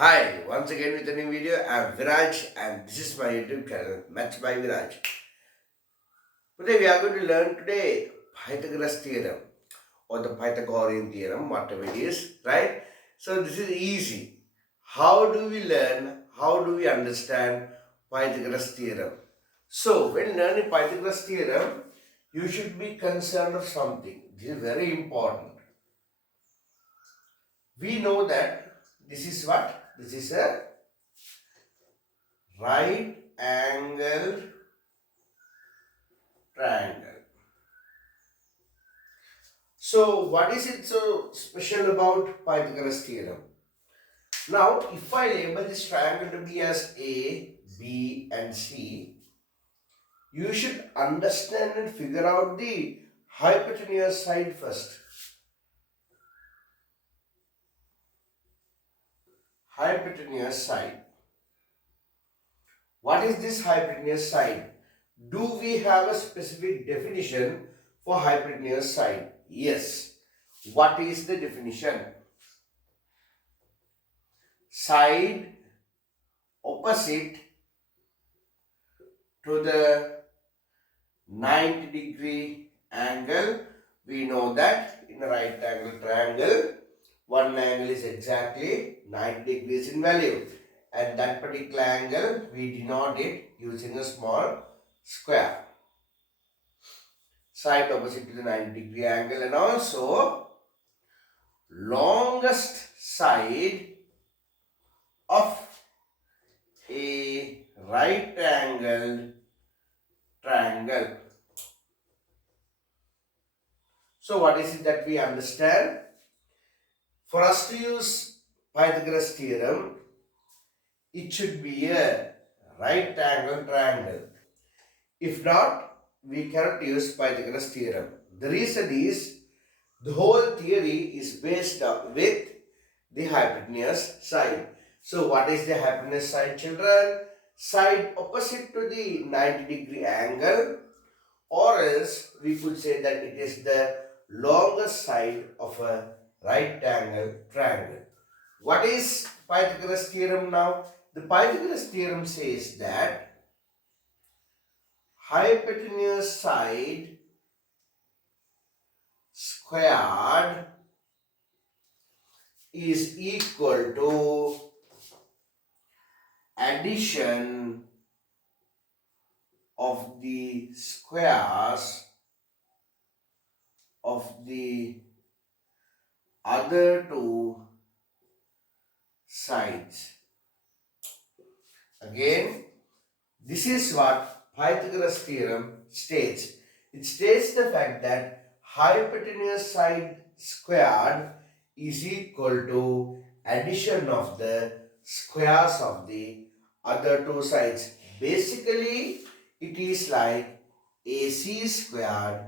Hi, once again with a new video. I'm Viraj and this is my YouTube channel, Maths by Viraj. Today we are going to learn Pythagoras Theorem or the Pythagorean Theorem, whatever it is, right? So this is easy. How do we learn, how do we understand Pythagoras Theorem? So when learning Pythagoras Theorem, you should be concerned of something. This is very important. We know that this is what? This is a right angled triangle. So what is it so special about Pythagoras theorem? Now if I label this triangle to be as A, B and C, you should understand and figure out the hypotenuse side first. Hypotenuse side. What is this hypotenuse side? Do we have a specific definition for hypotenuse side? Yes. What is the definition? Side opposite to the 90-degree angle. We know that in a right angle triangle, one angle is exactly 90 degrees in value. And that particular angle, we denote it using a small square. Side opposite to the 90-degree angle, and also longest side of a right angled triangle. So what is it that we understand? For us to use Pythagoras theorem, it should be a right angle triangle. If not, we cannot use Pythagoras theorem. The reason is the whole theory is based on with the hypotenuse side. So what is the hypotenuse side, children? Side opposite to the 90-degree angle, or else we could say that it is the longest side of a right angle triangle. What is Pythagoras theorem now? The Pythagoras theorem says that hypotenuse side squared is equal to addition of the squares of the other two sides. Again, this is what Pythagoras theorem states. It states the fact that hypotenuse side squared is equal to addition of the squares of the other two sides. Basically, it is like AC squared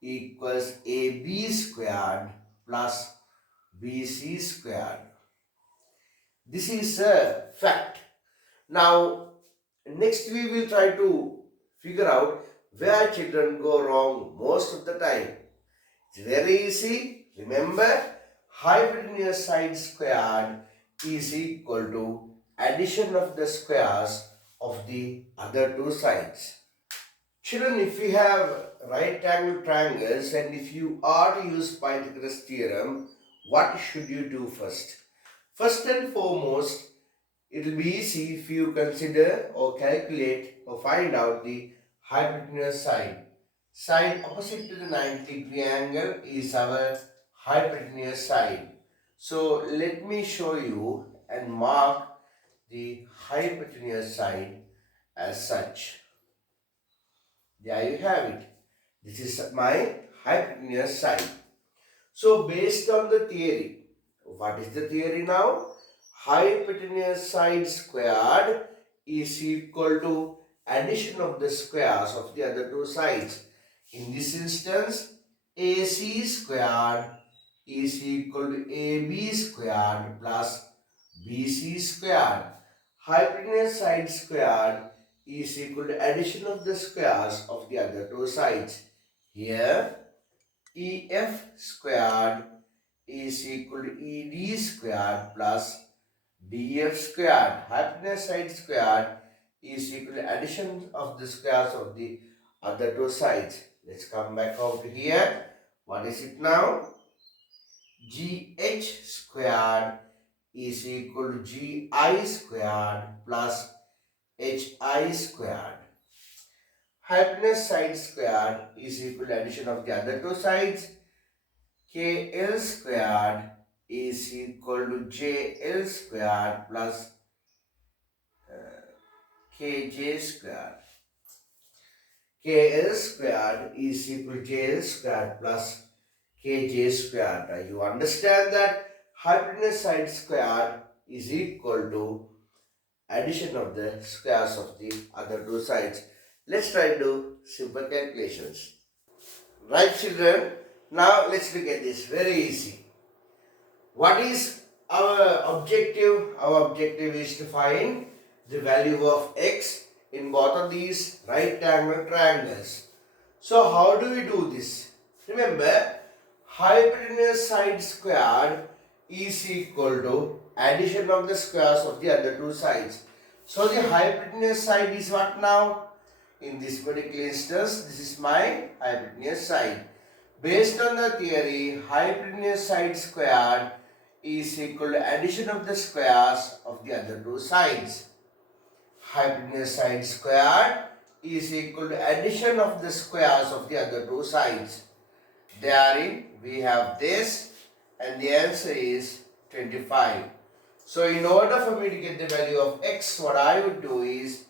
equals AB squared plus BC squared. This is a fact. Now, next we will try to figure out where children go wrong most of the time. It's very easy. Remember, hypotenuse side squared is equal to addition of the squares of the other two sides. Children, if we have right angle triangles and if you are to use Pythagoras theorem, what should you do first? First and foremost, it will be easy if you consider or calculate or find out the hypotenuse side. Side opposite to the 90-degree angle is our hypotenuse side. So let me show you and mark the hypotenuse side as such. There you have it. This is my hypotenuse side. So based on the theory, what is the theory now? Hypotenuse side squared is equal to addition of the squares of the other two sides. In this instance, AC squared is equal to AB squared plus BC squared. Hypotenuse side squared is equal to addition of the squares of the other two sides. Here, EF squared is equal to ED squared plus df squared, hypotenuse side squared, is equal to addition of the squares of the other two sides. Let's come back over here. What is it now? gh squared is equal to gi squared plus hi squared. Hypotenuse side squared is equal to addition of the other two sides. KL squared is equal to JL squared plus KJ squared. KL squared is equal to JL squared plus KJ squared. You understand that hypotenuse side squared is equal to addition of the squares of the other two sides. Let's try to do simple calculations. Right, children? Now let's look at this. Very easy. What is our objective? Our objective is to find the value of x in both of these right angle triangles. So how do we do this? Remember, hypotenuse side squared is equal to addition of the squares of the other two sides. So the hypotenuse side is what now? In this particular instance, this is my hypotenuse side. Based on the theory, hypotenuse side squared is equal to addition of the squares of the other two sides. Hypotenuse side squared is equal to addition of the squares of the other two sides. Therein, we have this, and the answer is 25. So in order for me to get the value of x, what I would do is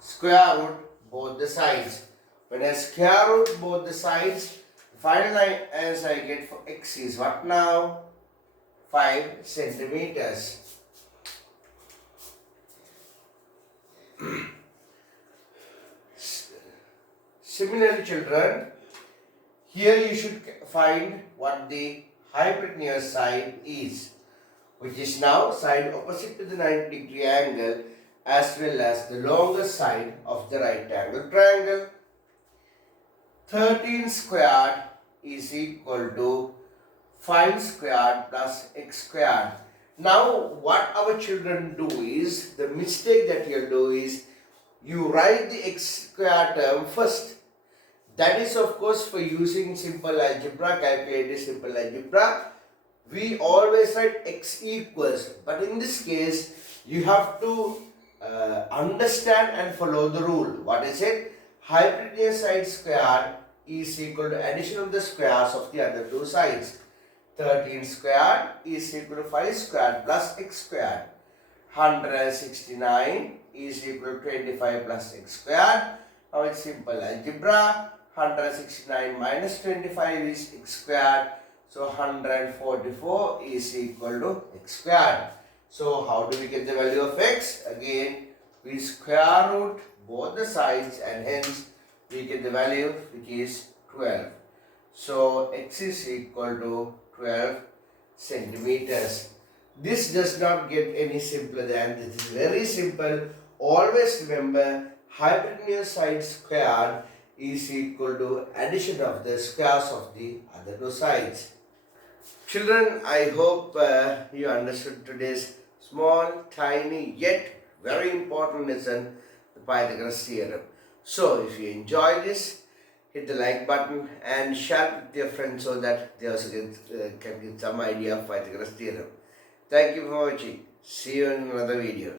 square root both the sides. When I square root both the sides, the final answer I get for x is what now? 5 centimeters. Similarly, children, here you should find what the hypotenuse side is, which is now side opposite to the 90-degree angle as well as the longest side of the right angle triangle. 13 squared is equal to 5 squared plus x squared. Now what our children do is, the mistake that you'll do is, you write the x squared term first. That is of course for using simple algebra, calculated simple algebra. We always write x equals, but in this case you have to understand and follow the rule. What is it? Hypotenuse side squared is equal to addition of the squares of the other two sides. 13 squared is equal to 5 squared plus x squared. 169 is equal to 25 plus x squared. Now it's simple algebra. 169 minus 25 is x squared. So 144 is equal to x squared. So how do we get the value of x? Again, we square root both the sides and hence we get the value which is 12. So x is equal to 12 centimeters. This does not get any simpler than this. Is very simple. Always remember, hypotenuse side squared is equal to addition of the squares of the other two sides. Children, I hope you understood today's small, tiny, yet very important lesson, the Pythagoras Theorem. So, if you enjoy this, hit the like button and share it with your friends so that they also can get some idea of Pythagoras Theorem. Thank you for watching. See you in another video.